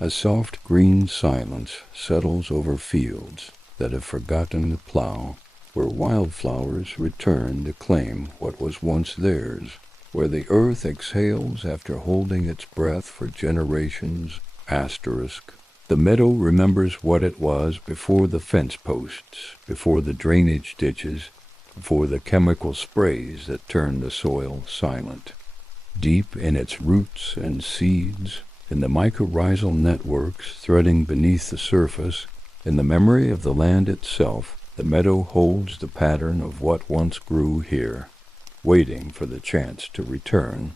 A soft green silence settles over fields that have forgotten the plow, where wildflowers return to claim what was once theirs, where the earth exhales after holding its breath for generations. Asterisk. The meadow remembers what it was before the fence posts, before the drainage ditches, before the chemical sprays that turned the soil silent. Deep in its roots and seeds, in the mycorrhizal networks threading beneath the surface, in the memory of the land itself, the meadow holds the pattern of what once grew here, waiting for the chance to return.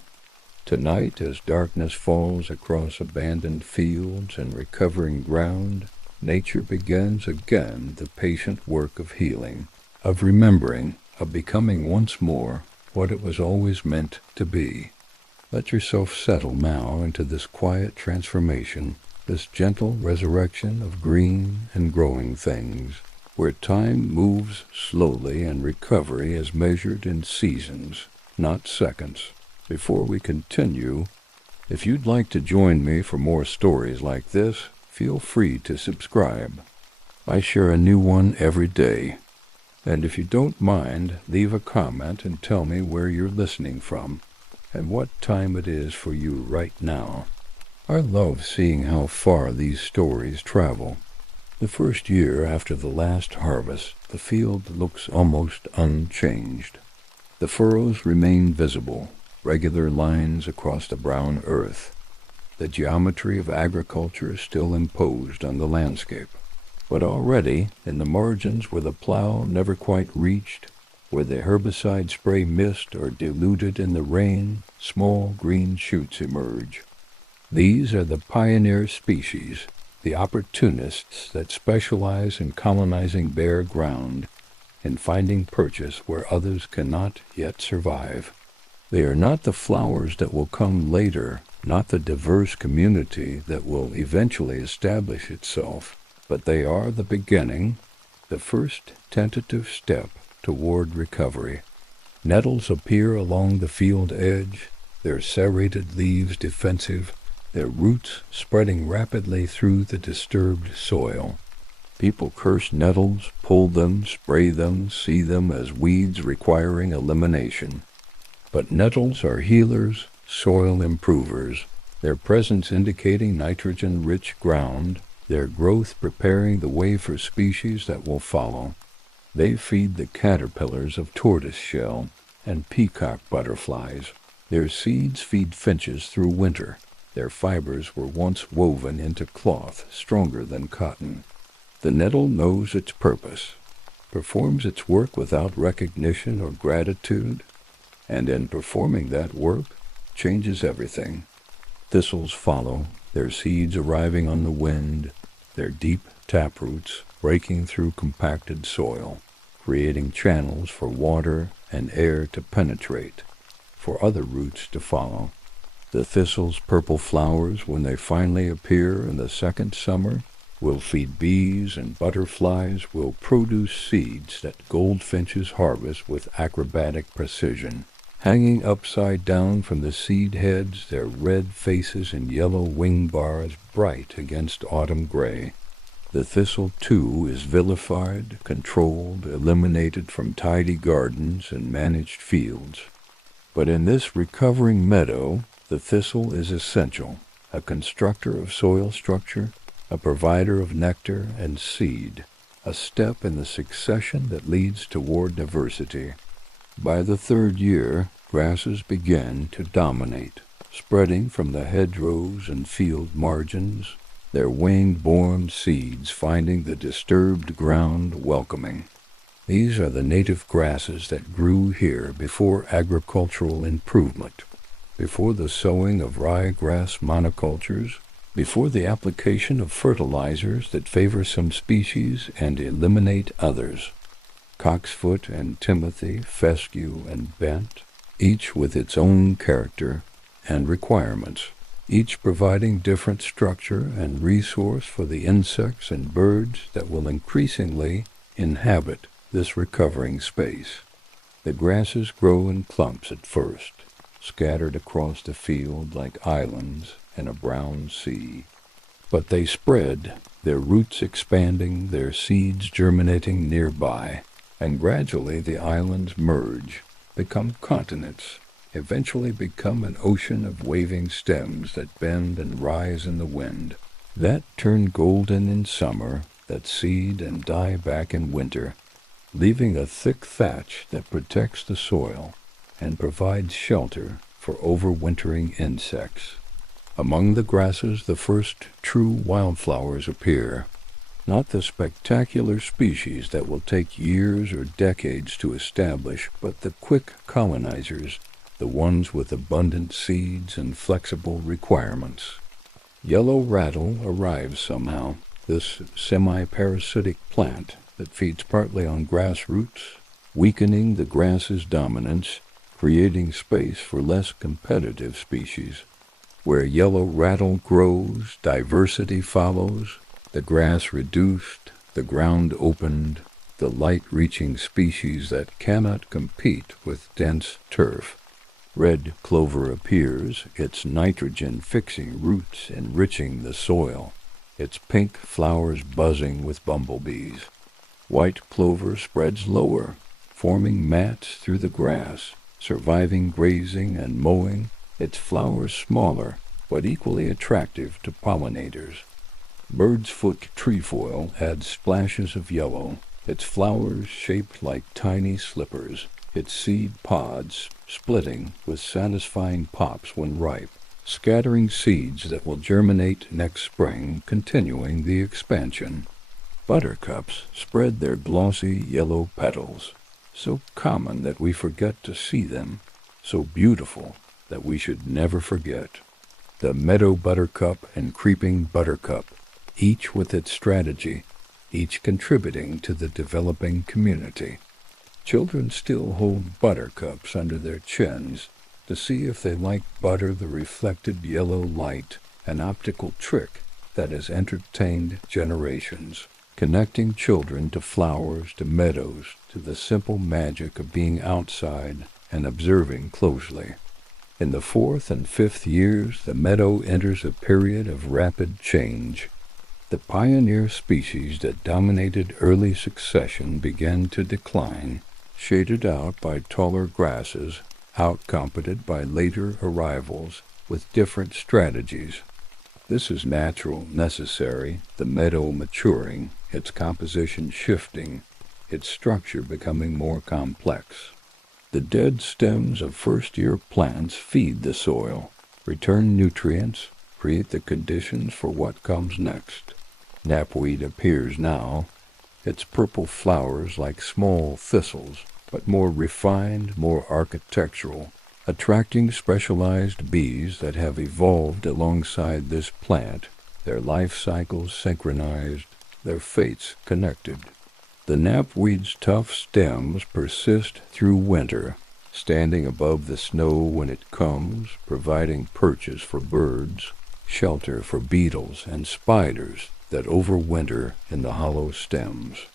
Tonight, as darkness falls across abandoned fields and recovering ground, nature begins again the patient work of healing, of remembering, of becoming once more what it was always meant to be. Let yourself settle now into this quiet transformation, this gentle resurrection of green and growing things, where time moves slowly and recovery is measured in seasons, not seconds. Before we continue, if you'd like to join me for more stories like this, feel free to subscribe. I share a new one every day. And if you don't mind, leave a comment and tell me where you're listening from and what time it is for you right now. I love seeing how far these stories travel. The first year after the last harvest, the field looks almost unchanged. The furrows remain visible, regular lines across the brown earth. The geometry of agriculture is still imposed on the landscape. But already, in the margins where the plow never quite reached, where the herbicide spray missed or diluted in the rain, small green shoots emerge. These are the pioneer species, the opportunists that specialize in colonizing bare ground, in finding purchase where others cannot yet survive. They are not the flowers that will come later, not the diverse community that will eventually establish itself, but they are the beginning, the first tentative step toward recovery. Nettles appear along the field edge, their serrated leaves defensive, their roots spreading rapidly through the disturbed soil. People curse nettles, pull them, spray them, see them as weeds requiring elimination. But nettles are healers, soil improvers, their presence indicating nitrogen-rich ground, their growth preparing the way for species that will follow. They feed the caterpillars of tortoiseshell and peacock butterflies. Their seeds feed finches through winter. Their fibers were once woven into cloth stronger than cotton. The nettle knows its purpose, performs its work without recognition or gratitude, and in performing that work, changes everything. Thistles follow, their seeds arriving on the wind, their deep taproots breaking through compacted soil, creating channels for water and air to penetrate, for other roots to follow. The thistle's purple flowers, when they finally appear in the second summer, will feed bees, and butterflies will produce seeds that goldfinches harvest with acrobatic precision. Hanging upside down from the seed heads, their red faces and yellow wing bars bright against autumn gray. The thistle, too, is vilified, controlled, eliminated from tidy gardens and managed fields. But in this recovering meadow, the thistle is essential, a constructor of soil structure, a provider of nectar and seed, a step in the succession that leads toward diversity. By the third year, grasses begin to dominate, spreading from the hedgerows and field margins, their wing-borne seeds finding the disturbed ground welcoming. These are the native grasses that grew here before agricultural improvement, before the sowing of ryegrass monocultures, before the application of fertilizers that favor some species and eliminate others. Cocksfoot and Timothy, fescue and bent, each with its own character and requirements, each providing different structure and resource for the insects and birds that will increasingly inhabit this recovering space. The grasses grow in clumps at first, scattered across the field like islands in a brown sea. But they spread, their roots expanding, their seeds germinating nearby, and gradually the islands merge, become continents, eventually become an ocean of waving stems that bend and rise in the wind, that turn golden in summer, that seed and die back in winter, leaving a thick thatch that protects the soil and provides shelter for overwintering insects. Among the grasses, the first true wildflowers appear, not the spectacular species that will take years or decades to establish, but the quick colonizers, the ones with abundant seeds and flexible requirements. Yellow rattle arrives somehow, this semi-parasitic plant that feeds partly on grass roots, weakening the grass's dominance, creating space for less competitive species. Where yellow rattle grows, diversity follows, the grass reduced, the ground opened, the light-reaching species that cannot compete with dense turf. Red clover appears, its nitrogen-fixing roots enriching the soil, its pink flowers buzzing with bumblebees. White clover spreads lower, forming mats through the grass, surviving grazing and mowing, its flowers smaller, but equally attractive to pollinators. Bird's foot trefoil adds splashes of yellow, its flowers shaped like tiny slippers, its seed pods splitting with satisfying pops when ripe, scattering seeds that will germinate next spring, continuing the expansion. Buttercups spread their glossy yellow petals, so common that we forget to see them, so beautiful that we should never forget. The meadow buttercup and creeping buttercup, each with its strategy, each contributing to the developing community. Children still hold buttercups under their chins to see if they like butter the reflected yellow light, an optical trick that has entertained generations, connecting children to flowers, to meadows, to the simple magic of being outside and observing closely. In the 4th and 5th years, the meadow enters a period of rapid change. The pioneer species that dominated early succession began to decline, shaded out by taller grasses, outcompeted by later arrivals with different strategies. This is natural, necessary, the meadow maturing, its composition shifting, its structure becoming more complex. The dead stems of first-year plants feed the soil, return nutrients, create the conditions for what comes next. Knapweed appears now, its purple flowers like small thistles, but more refined, more architectural, attracting specialized bees that have evolved alongside this plant, their life cycles synchronized, their fates connected. The knapweed's tough stems persist through winter, standing above the snow when it comes, providing perches for birds, shelter for beetles and spiders that overwinter in the hollow stems.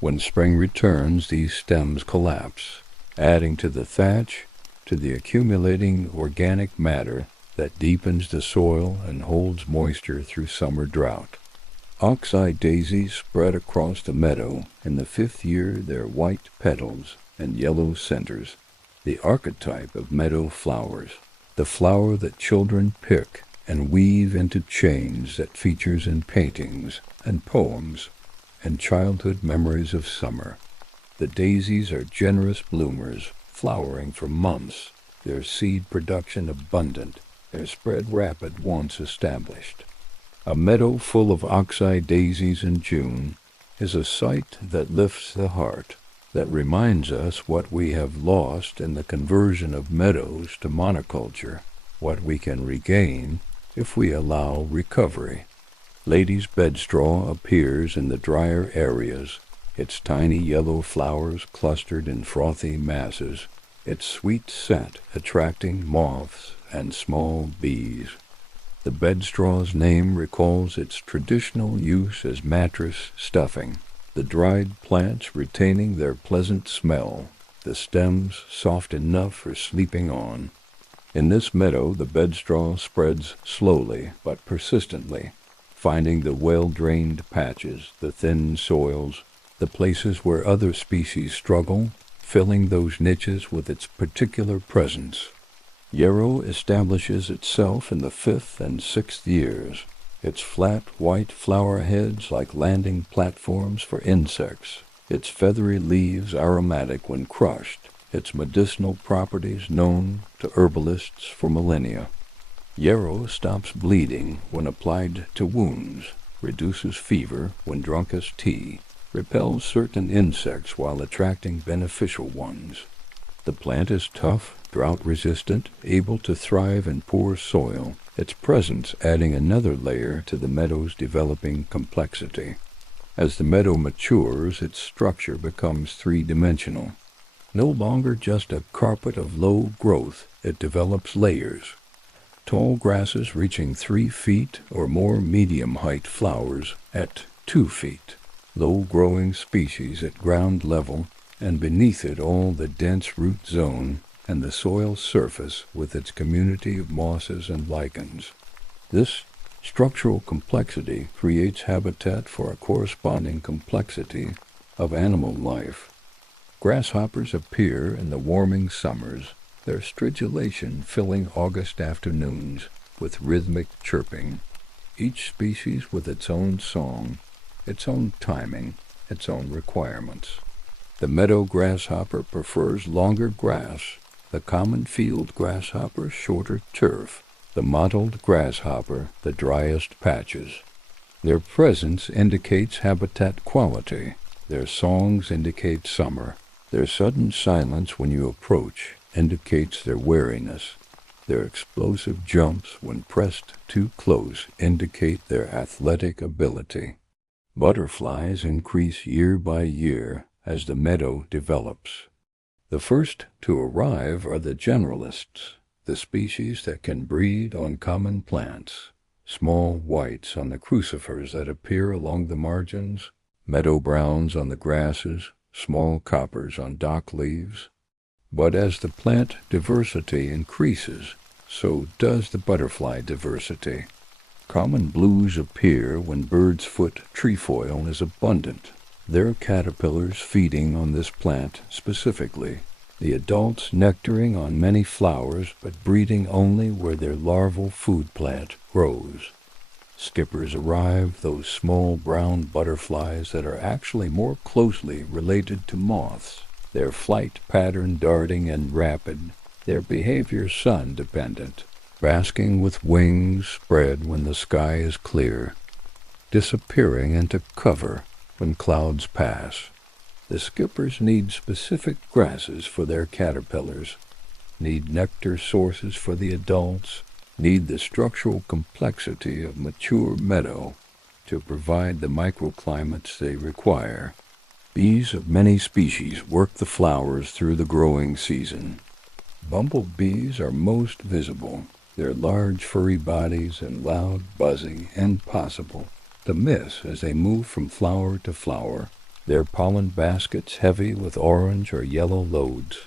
When spring returns, these stems collapse, adding to the thatch, to the accumulating organic matter that deepens the soil and holds moisture through summer drought. Oxeye daisies spread across the meadow, in the 5th year their white petals and yellow centers, the archetype of meadow flowers, the flower that children pick and weave into chains that features in paintings and poems and childhood memories of summer. The daisies are generous bloomers, flowering for months, their seed production abundant, their spread rapid once established. A meadow full of oxeye daisies in June is a sight that lifts the heart, that reminds us what we have lost in the conversion of meadows to monoculture, what we can regain if we allow recovery. Lady's bedstraw appears in the drier areas, its tiny yellow flowers clustered in frothy masses, its sweet scent attracting moths and small bees. The bedstraw's name recalls its traditional use as mattress stuffing, the dried plants retaining their pleasant smell, the stems soft enough for sleeping on. In this meadow, the bedstraw spreads slowly but persistently, finding the well-drained patches, the thin soils, the places where other species struggle, filling those niches with its particular presence. Yarrow establishes itself in the 5th and 6th years, its flat white flower heads like landing platforms for insects, its feathery leaves aromatic when crushed, its medicinal properties known to herbalists for millennia. Yarrow stops bleeding when applied to wounds, reduces fever when drunk as tea, repels certain insects while attracting beneficial ones. The plant is tough, drought-resistant, able to thrive in poor soil, its presence adding another layer to the meadow's developing complexity. As the meadow matures, its structure becomes three-dimensional. No longer just a carpet of low growth, it develops layers. Tall grasses reaching 3 feet or more, medium-height flowers at 2 feet, low-growing species at ground level, and beneath it all the dense root zone and the soil surface with its community of mosses and lichens. This structural complexity creates habitat for a corresponding complexity of animal life. Grasshoppers appear in the warming summers, their stridulation filling August afternoons with rhythmic chirping, each species with its own song, its own timing, its own requirements. The meadow grasshopper prefers longer grass, the common field grasshopper shorter turf, the mottled grasshopper the driest patches. Their presence indicates habitat quality, their songs indicate summer, their sudden silence when you approach indicates their wariness, their explosive jumps when pressed too close indicate their athletic ability. Butterflies increase year by year as the meadow develops. The first to arrive are the generalists, the species that can breed on common plants, small whites on the crucifers that appear along the margins, meadow browns on the grasses, small coppers on dock leaves. But as the plant diversity increases, so does the butterfly diversity. Common blues appear when bird's foot trefoil is abundant, their caterpillars feeding on this plant specifically, the adults nectaring on many flowers but breeding only where their larval food plant grows. Skippers arrive, those small brown butterflies that are actually more closely related to moths, their flight pattern darting and rapid, their behavior sun-dependent, basking with wings spread when the sky is clear, disappearing into cover when clouds pass. The skippers need specific grasses for their caterpillars, need nectar sources for the adults, need the structural complexity of mature meadow to provide the microclimates they require. Bees of many species work the flowers through the growing season. Bumblebees are most visible, their large furry bodies and loud buzzing impossible to miss as they move from flower to flower, their pollen baskets heavy with orange or yellow loads.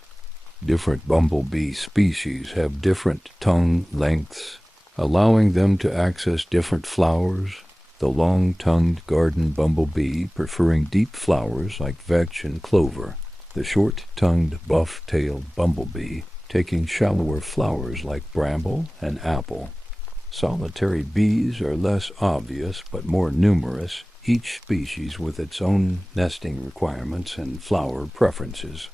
Different bumblebee species have different tongue lengths, allowing them to access different flowers, the long-tongued garden bumblebee preferring deep flowers like vetch and clover, the short-tongued buff-tailed bumblebee taking shallower flowers like bramble and apple. Solitary bees are less obvious but more numerous, each species with its own nesting requirements and flower preferences.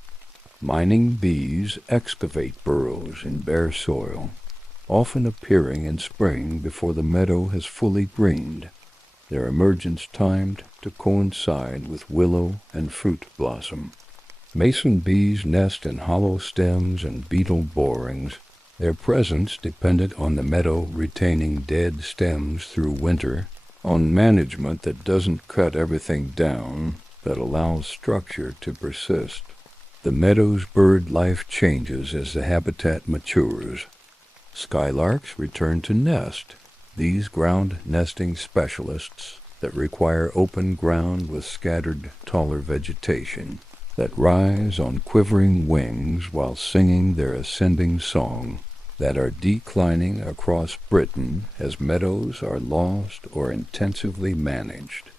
Mining bees excavate burrows in bare soil, often appearing in spring before the meadow has fully greened, their emergence timed to coincide with willow and fruit blossom. Mason bees nest in hollow stems and beetle borings, their presence dependent on the meadow retaining dead stems through winter, on management that doesn't cut everything down, that allows structure to persist. The meadow's bird life changes as the habitat matures. Skylarks return to nest, these ground nesting specialists that require open ground with scattered taller vegetation, that rise on quivering wings while singing their ascending song. that are declining across Britain as meadows are lost or intensively managed.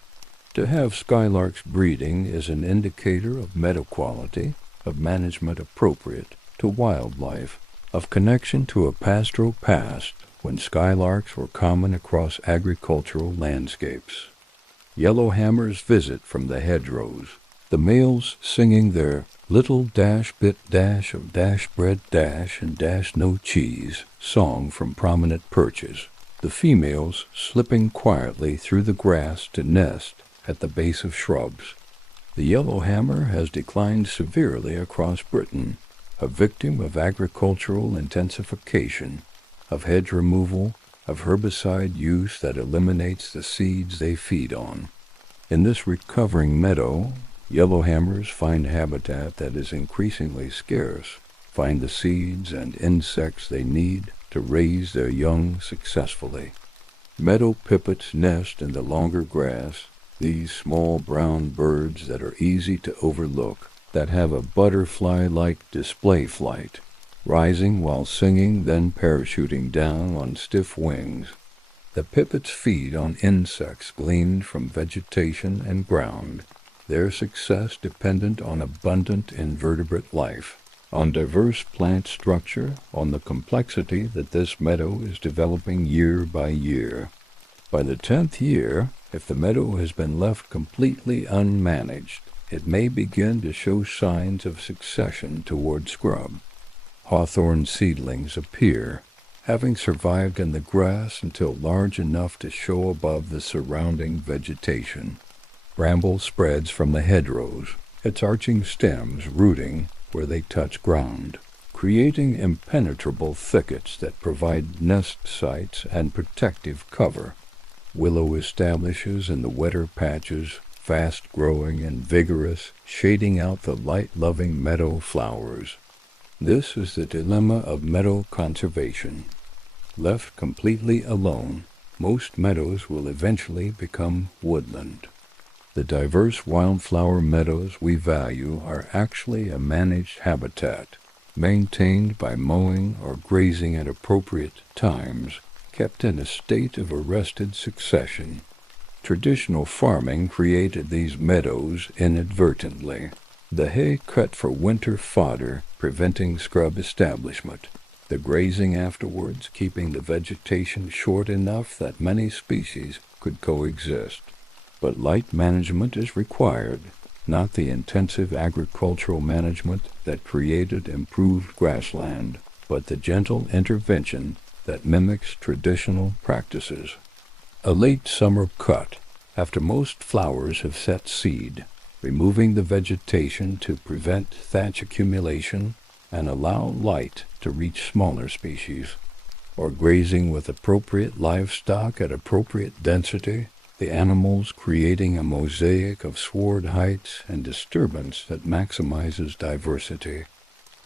To have skylarks breeding is an indicator of meadow quality, of management appropriate to wildlife, of connection to a pastoral past when skylarks were common across agricultural landscapes. Yellowhammers visit from the hedgerows, the males singing their little dash bit dash of dash bread dash and dash no cheese song from prominent perches, the females slipping quietly through the grass to nest at the base of shrubs. The yellowhammer has declined severely across Britain, a victim of agricultural intensification, of hedge removal, of herbicide use that eliminates the seeds they feed on. In this recovering meadow, yellowhammers find habitat that is increasingly scarce, find the seeds and insects they need to raise their young successfully. Meadow pipits nest in the longer grass, these small brown birds that are easy to overlook, that have a butterfly-like display flight, rising while singing, then parachuting down on stiff wings. The pipits feed on insects gleaned from vegetation and ground, their success dependent on abundant invertebrate life, on diverse plant structure, on the complexity that this meadow is developing year by year. By the 10th year, if the meadow has been left completely unmanaged, it may begin to show signs of succession toward scrub. Hawthorn seedlings appear, having survived in the grass until large enough to show above the surrounding vegetation. Bramble spreads from the hedgerows, its arching stems rooting where they touch ground, creating impenetrable thickets that provide nest sites and protective cover. Willow establishes in the wetter patches, fast-growing and vigorous, shading out the light-loving meadow flowers. This is the dilemma of meadow conservation. Left completely alone, most meadows will eventually become woodland. The diverse wildflower meadows we value are actually a managed habitat, maintained by mowing or grazing at appropriate times, kept in a state of arrested succession. Traditional farming created these meadows inadvertently. The hay cut for winter fodder, preventing scrub establishment. The grazing afterwards, keeping the vegetation short enough that many species could coexist. But light management is required, not the intensive agricultural management that created improved grassland, but the gentle intervention that mimics traditional practices. A late summer cut, after most flowers have set seed, removing the vegetation to prevent thatch accumulation and allow light to reach smaller species, or grazing with appropriate livestock at appropriate density, the animals creating a mosaic of sward heights and disturbance that maximizes diversity.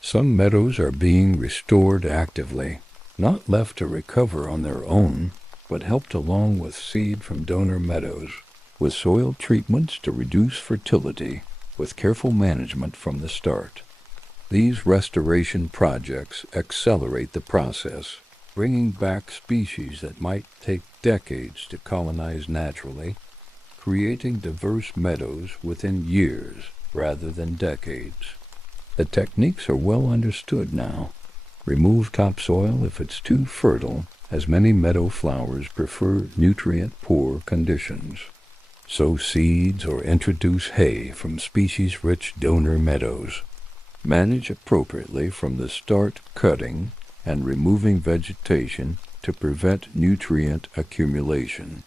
Some meadows are being restored actively, not left to recover on their own, but helped along with seed from donor meadows, with soil treatments to reduce fertility, with careful management from the start. These restoration projects accelerate the process, bringing back species that might take decades to colonize naturally, creating diverse meadows within years rather than decades. The techniques are well understood now. Remove topsoil if it's too fertile, as many meadow flowers prefer nutrient-poor conditions. Sow seeds or introduce hay from species-rich donor meadows. Manage appropriately from the start, cutting and removing vegetation to prevent nutrient accumulation.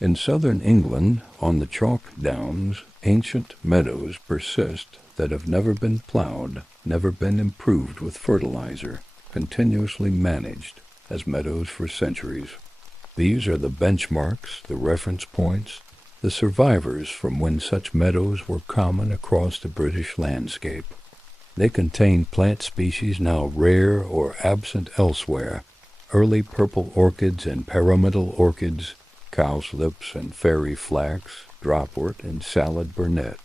In southern England, on the chalk downs, ancient meadows persist that have never been plowed, never been improved with fertilizer, continuously managed as meadows for centuries. These are the benchmarks, the reference points, the survivors from when such meadows were common across the British landscape. They contain plant species now rare or absent elsewhere, early purple orchids and pyramidal orchids, cowslips and fairy flax, dropwort and salad burnet.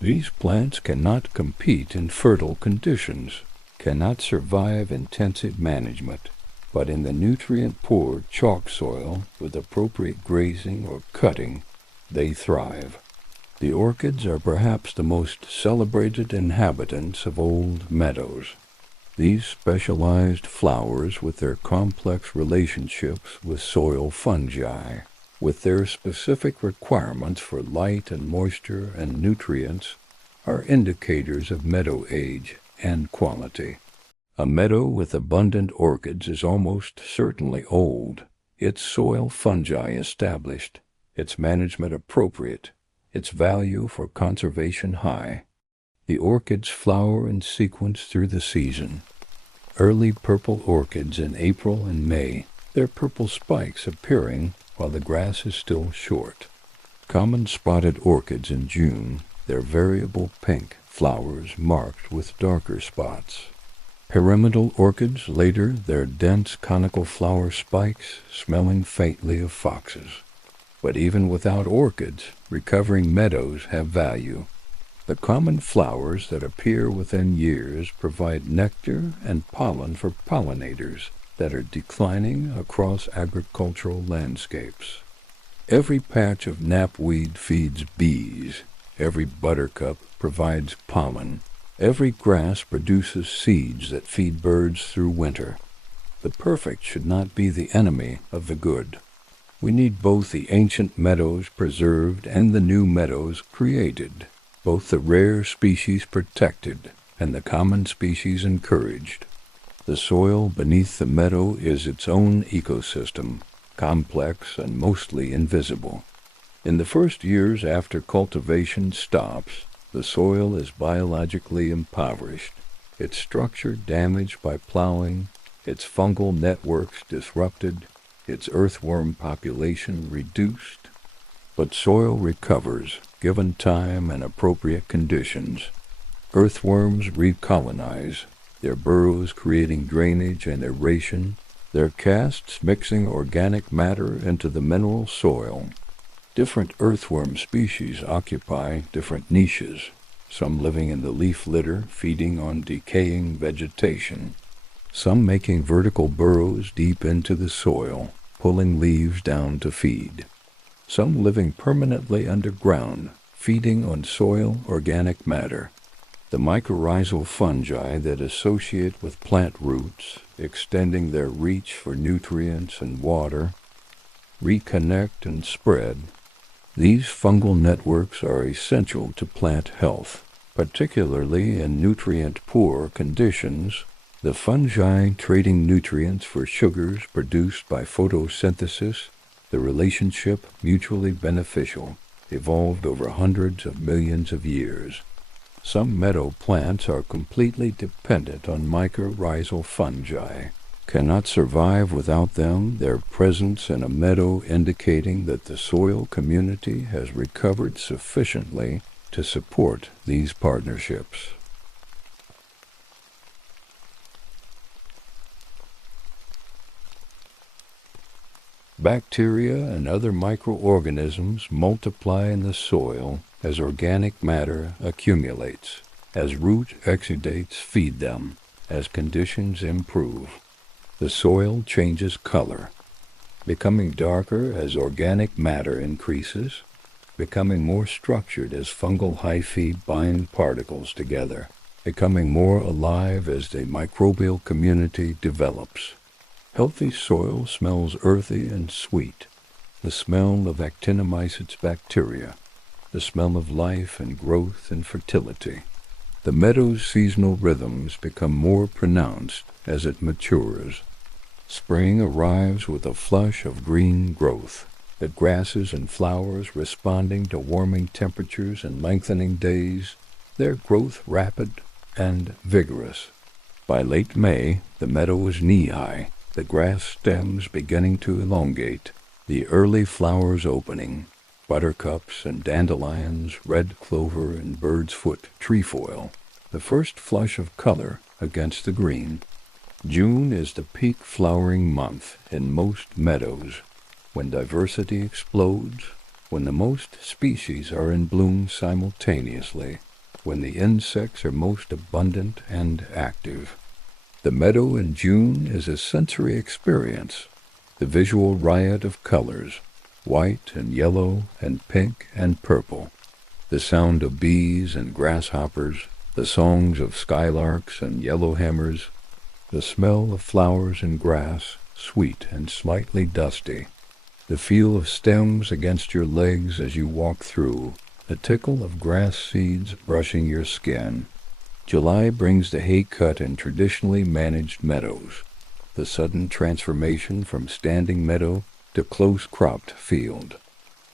These plants cannot compete in fertile conditions, cannot survive intensive management, but in the nutrient-poor chalk soil with appropriate grazing or cutting, they thrive. The orchids are perhaps the most celebrated inhabitants of old meadows. These specialized flowers, with their complex relationships with soil fungi, with their specific requirements for light and moisture and nutrients, are indicators of meadow age and quality. A meadow with abundant orchids is almost certainly old, its soil fungi established, its management appropriate, its value for conservation high. The orchids flower in sequence through the season. Early purple orchids in April and May, their purple spikes appearing while the grass is still short. Common spotted orchids in June, their variable pink flowers marked with darker spots. Pyramidal orchids later, their dense conical flower spikes smelling faintly of foxes. But even without orchids, recovering meadows have value. The common flowers that appear within years provide nectar and pollen for pollinators that are declining across agricultural landscapes. Every patch of knapweed feeds bees. Every buttercup provides pollen. Every grass produces seeds that feed birds through winter. The perfect should not be the enemy of the good. We need both the ancient meadows preserved and the new meadows created, both the rare species protected and the common species encouraged. The soil beneath the meadow is its own ecosystem, complex and mostly invisible. In the first years after cultivation stops, the soil is biologically impoverished, its structure damaged by plowing, its fungal networks disrupted, its earthworm population reduced. But soil recovers, given time and appropriate conditions. Earthworms recolonize, their burrows creating drainage and aeration, their casts mixing organic matter into the mineral soil. Different earthworm species occupy different niches, some living in the leaf litter, feeding on decaying vegetation, some making vertical burrows deep into the soil, pulling leaves down to feed, some living permanently underground, feeding on soil organic matter. The mycorrhizal fungi that associate with plant roots, extending their reach for nutrients and water, reconnect and spread. These fungal networks are essential to plant health, particularly in nutrient-poor conditions. The fungi trading nutrients for sugars produced by photosynthesis, the relationship mutually beneficial, evolved over hundreds of millions of years. Some meadow plants are completely dependent on mycorrhizal fungi, cannot survive without them, their presence in a meadow indicating that the soil community has recovered sufficiently to support these partnerships. Bacteria and other microorganisms multiply in the soil as organic matter accumulates, as root exudates feed them, as conditions improve. The soil changes color, becoming darker as organic matter increases, becoming more structured as fungal hyphae bind particles together, becoming more alive as the microbial community develops. Healthy soil smells earthy and sweet, the smell of actinomycetes bacteria, the smell of life and growth and fertility. The meadow's seasonal rhythms become more pronounced as it matures. Spring arrives with a flush of green growth, the grasses and flowers responding to warming temperatures and lengthening days, their growth rapid and vigorous. By late May, the meadow is knee-high, the grass stems beginning to elongate, the early flowers opening, buttercups and dandelions, red clover and bird's foot trefoil, the first flush of color against the green. June is the peak flowering month in most meadows, when diversity explodes, when the most species are in bloom simultaneously, when the insects are most abundant and active. The meadow in June is a sensory experience, the visual riot of colors, white and yellow and pink and purple, the sound of bees and grasshoppers, the songs of skylarks and yellowhammers, the smell of flowers and grass, sweet and slightly dusty, the feel of stems against your legs as you walk through, the tickle of grass seeds brushing your skin. July brings the hay cut in traditionally managed meadows, the sudden transformation from standing meadow to close-cropped field.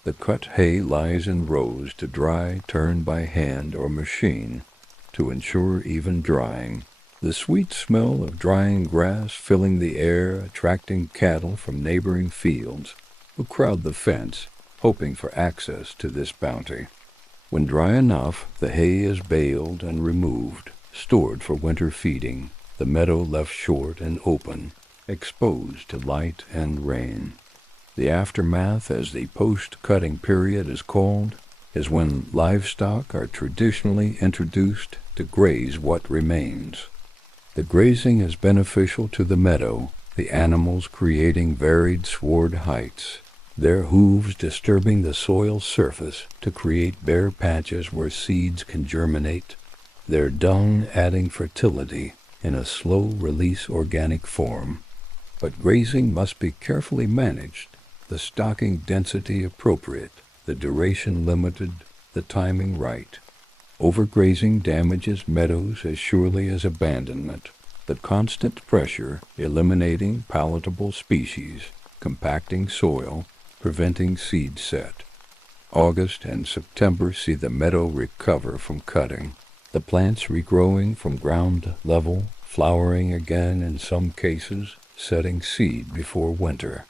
The cut hay lies in rows to dry, turned by hand or machine to ensure even drying. The sweet smell of drying grass filling the air, attracting cattle from neighboring fields who crowd the fence, hoping for access to this bounty. When dry enough, the hay is baled and removed, stored for winter feeding, the meadow left short and open, exposed to light and rain. The aftermath, as the post-cutting period is called, is when livestock are traditionally introduced to graze what remains. The grazing is beneficial to the meadow, the animals creating varied sward heights, their hooves disturbing the soil surface to create bare patches where seeds can germinate, their dung adding fertility in a slow-release organic form. But grazing must be carefully managed, the stocking density appropriate, the duration limited, the timing right. Overgrazing damages meadows as surely as abandonment, the constant pressure eliminating palatable species, compacting soil, preventing seed set. August and September see the meadow recover from cutting, the plants regrowing from ground level, flowering again in some cases, setting seed before winter.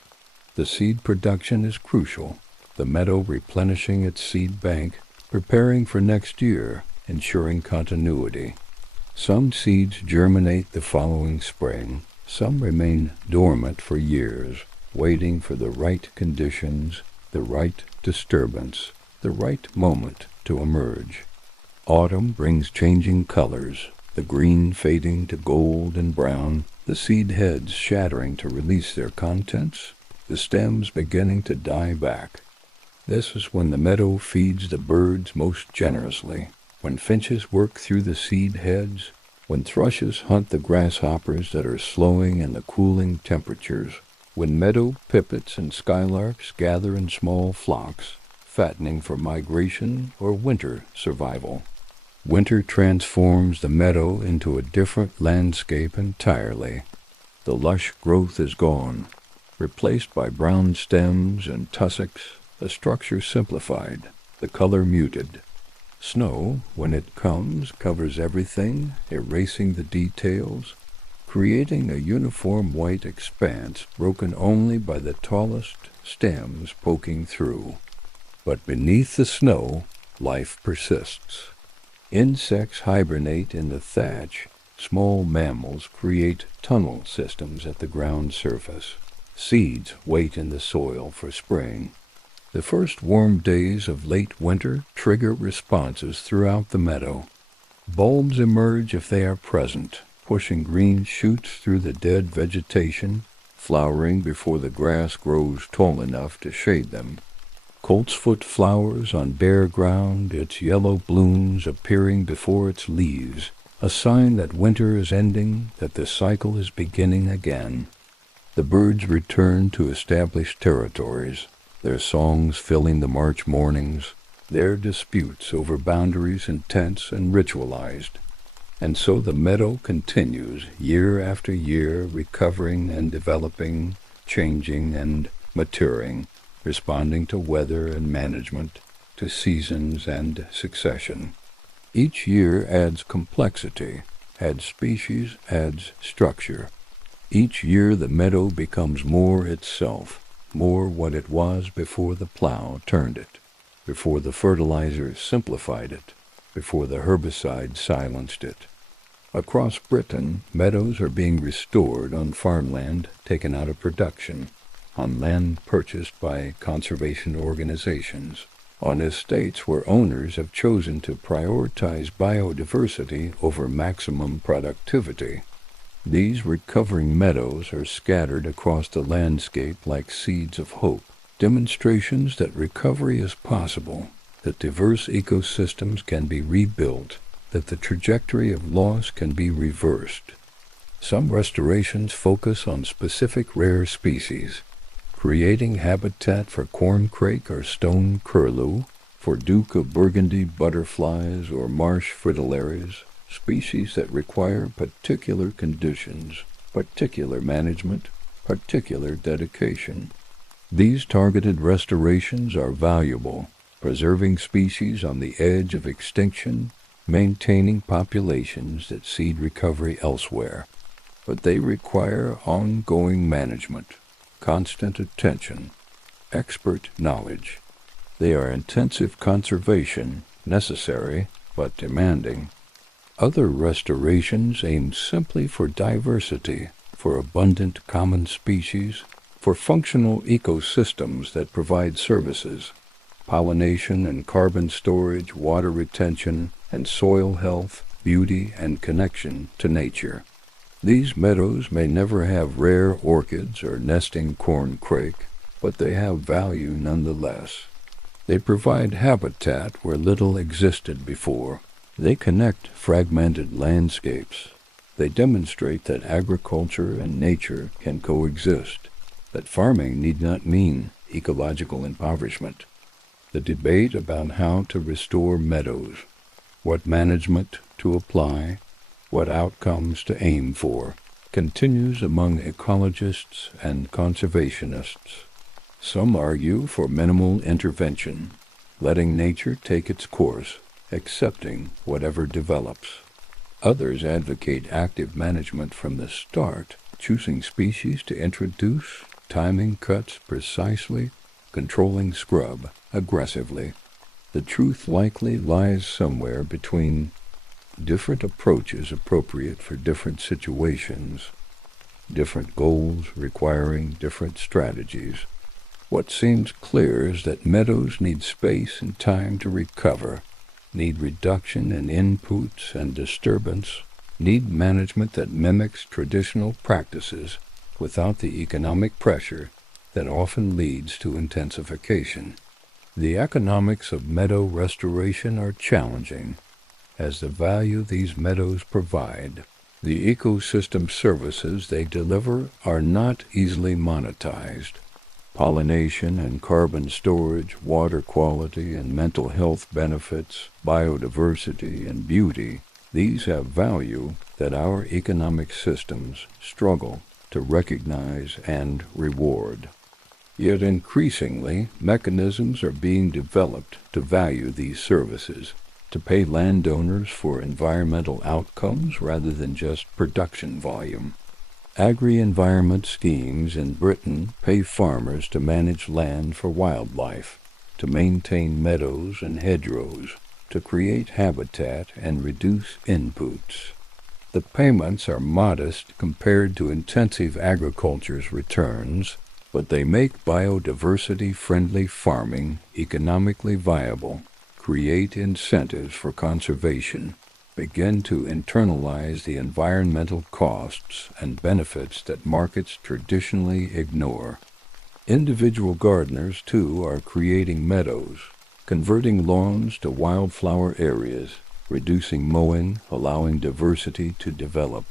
The seed production is crucial, the meadow replenishing its seed bank, preparing for next year, ensuring continuity. Some seeds germinate the following spring, some remain dormant for years, waiting for the right conditions, the right disturbance, the right moment to emerge. Autumn brings changing colors, the green fading to gold and brown, the seed heads shattering to release their contents, the stems beginning to die back. This is when the meadow feeds the birds most generously, when finches work through the seed heads, when thrushes hunt the grasshoppers that are slowing in the cooling temperatures, when meadow pipits and skylarks gather in small flocks, fattening for migration or winter survival. Winter transforms the meadow into a different landscape entirely. The lush growth is gone, replaced by brown stems and tussocks, the structure simplified, the color muted. Snow, when it comes, covers everything, erasing the details, creating a uniform white expanse broken only by the tallest stems poking through. But beneath the snow, life persists. Insects hibernate in the thatch. Small mammals create tunnel systems at the ground surface. Seeds wait in the soil for spring. The first warm days of late winter trigger responses throughout the meadow. Bulbs emerge if they are present, pushing green shoots through the dead vegetation, flowering before the grass grows tall enough to shade them. Coltsfoot flowers on bare ground, its yellow blooms appearing before its leaves, a sign that winter is ending, that the cycle is beginning again. The birds return to established territories, their songs filling the March mornings, their disputes over boundaries intense and ritualized. And so the meadow continues, year after year, recovering and developing, changing and maturing, responding to weather and management, to seasons and succession. Each year adds complexity, adds species, adds structure. Each year the meadow becomes more itself, more what it was before the plow turned it, before the fertilizer simplified it, before the herbicide silenced it. Across Britain, meadows are being restored on farmland taken out of production, on land purchased by conservation organizations, on estates where owners have chosen to prioritize biodiversity over maximum productivity. These recovering meadows are scattered across the landscape like seeds of hope, demonstrations that recovery is possible, that diverse ecosystems can be rebuilt, that the trajectory of loss can be reversed. Some restorations focus on specific rare species, creating habitat for corncrake or stone curlew, for Duke of Burgundy butterflies or marsh fritillaries, species that require particular conditions, particular management, particular dedication. These targeted restorations are valuable, preserving species on the edge of extinction, maintaining populations that seed recovery elsewhere. But they require ongoing management, constant attention, expert knowledge. They are intensive conservation, necessary but demanding. Other restorations aim simply for diversity, for abundant common species, for functional ecosystems that provide services, pollination and carbon storage, water retention, and soil health, beauty, and connection to nature. These meadows may never have rare orchids or nesting corncrake, but they have value nonetheless. They provide habitat where little existed before. They connect fragmented landscapes. They demonstrate that agriculture and nature can coexist, that farming need not mean ecological impoverishment. The debate about how to restore meadows, what management to apply, what outcomes to aim for, continues among ecologists and conservationists. Some argue for minimal intervention, letting nature take its course, accepting whatever develops. Others advocate active management from the start, choosing species to introduce, timing cuts precisely, controlling scrub aggressively. The truth likely lies somewhere between different approaches appropriate for different situations, different goals requiring different strategies. What seems clear is that meadows need space and time to recover, need reduction in inputs and disturbance, need management that mimics traditional practices without the economic pressure that often leads to intensification. The economics of meadow restoration are challenging, as the value these meadows provide, the ecosystem services they deliver, are not easily monetized. Pollination and carbon storage, water quality and mental health benefits, biodiversity and beauty, these have value that our economic systems struggle to recognize and reward. Yet increasingly, mechanisms are being developed to value these services, to pay landowners for environmental outcomes rather than just production volume. Agri-environment schemes in Britain pay farmers to manage land for wildlife, to maintain meadows and hedgerows, to create habitat and reduce inputs. The payments are modest compared to intensive agriculture's returns, but they make biodiversity-friendly farming economically viable, create incentives for conservation, begin to internalize the environmental costs and benefits that markets traditionally ignore. Individual gardeners, too, are creating meadows, converting lawns to wildflower areas, reducing mowing, allowing diversity to develop.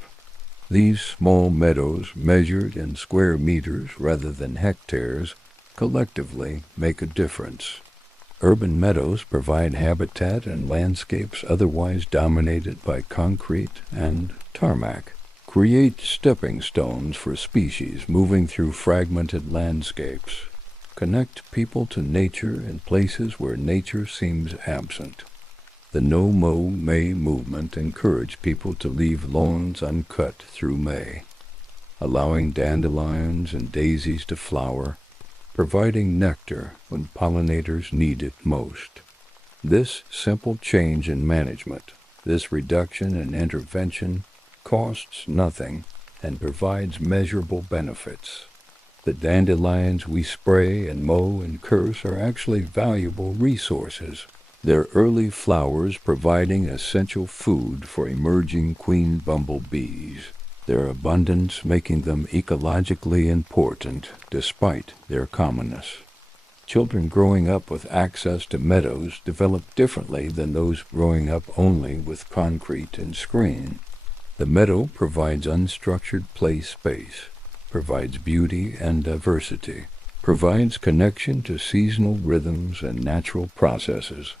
These small meadows, measured in square meters rather than hectares, collectively make a difference. Urban meadows provide habitat in landscapes otherwise dominated by concrete and tarmac, create stepping stones for species moving through fragmented landscapes, connect people to nature in places where nature seems absent. The No-Mow May movement encouraged people to leave lawns uncut through May, allowing dandelions and daisies to flower, providing nectar when pollinators need it most. This simple change in management, this reduction in intervention, costs nothing and provides measurable benefits. The dandelions we spray and mow and curse are actually valuable resources, their early flowers providing essential food for emerging queen bumblebees. their abundance making them ecologically important despite their commonness. Children growing up with access to meadows develop differently than those growing up only with concrete and screen. The meadow provides unstructured play space, provides beauty and diversity, provides connection to seasonal rhythms and natural processes.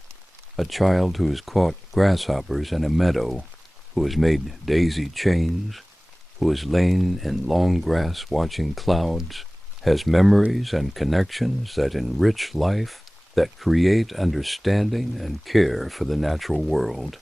A child who has caught grasshoppers in a meadow, who has made daisy chains, who has lain in long grass watching clouds, has memories and connections that enrich life, that create understanding and care for the natural world.